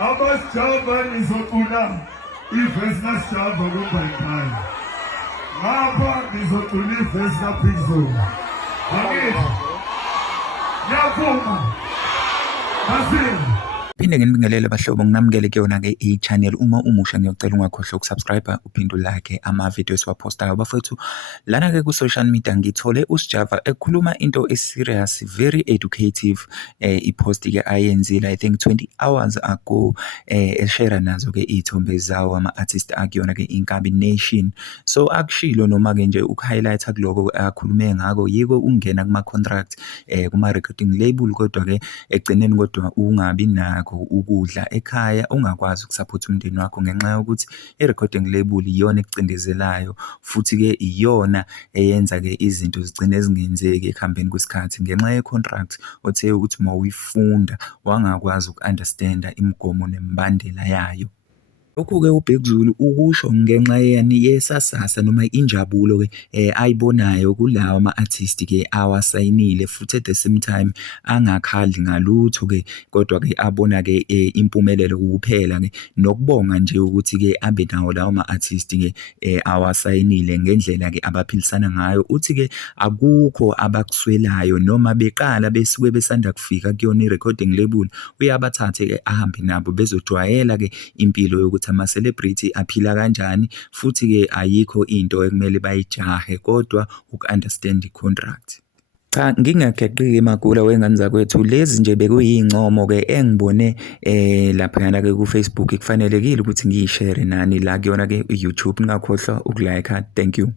abasijamba nizocula ivesi nasijamba kumbayikhaya ngapha nizocula ivesi kaPixel angithi ngiyavuma asini. Phinde nginibingelele bahlobo, nginamukele kuyona-ke i-channel. Uma umusha ngiyocela ungakhohlwa ukusubscribe uphinde ulike ama-video esiwapostayo bafethu. Lana-ke ku-social media ngithole uSjava ekhuluma into e-serious, very educative, i-post-ke ayenzile I think 20 hours ago, eshare nazo-ke iy'thombe zawo ama-artist akuyona-ke iNkabi Nation. So akushilo noma-ke nje uku-highlighter kuloko akhulume ngako, yiko ungena kuma-contract kuma-recording label, kodwa-ke ekugcineni kodwa ungabi nakho ukudla ekhaya, ungakwazi ukusupport umndeni wakho ngenxa yokuthi i-recording label iyona ekucindezelayo futhi-ke iyona eyenza-ke izinto zigcine zingenzeki ekuhambeni kwesikhathi ngenxa ye-contract othe ukuthi uma uyifunda wangakwazi uku-understanda imigomo nemibandela yayo. Lokhu-ke uBig Zulu ukusho ngenxa yesasasa noma injabulo-ke ayibonayo kulawa ama-artist-ke awasayinile futhi at the same time angakhali ngalutho-ke, kodwa-ke abona-ke impumelelo kuphela-ke nokubonga nje ukuthi-ke abe nawo lawo ma-artist-ke awasayinile ngendlela-ke abaphilisana ngayo. Uthi-ke akukho abakuswelayo noma beqala besuke besanda kufika kuyona i-recording label, uyabathathe-ke ahambe nabo bezojwayela-ke impilo yokuthi ama-celebrity aphila kanjani, futhi-ke ayikho into ekumele bayijahe kodwa uku-understand i-contract. Cha, ngingageqiki magula wengane zakwethu, lezi nje bekuyiy'ncomo-ke engibone laphayana-ke ku-Facebook. Kufanelekile ukuthi ngiyishare nani la kuyona-ke i-YouTube. Ngingakhohlwa ukulike. Thank you.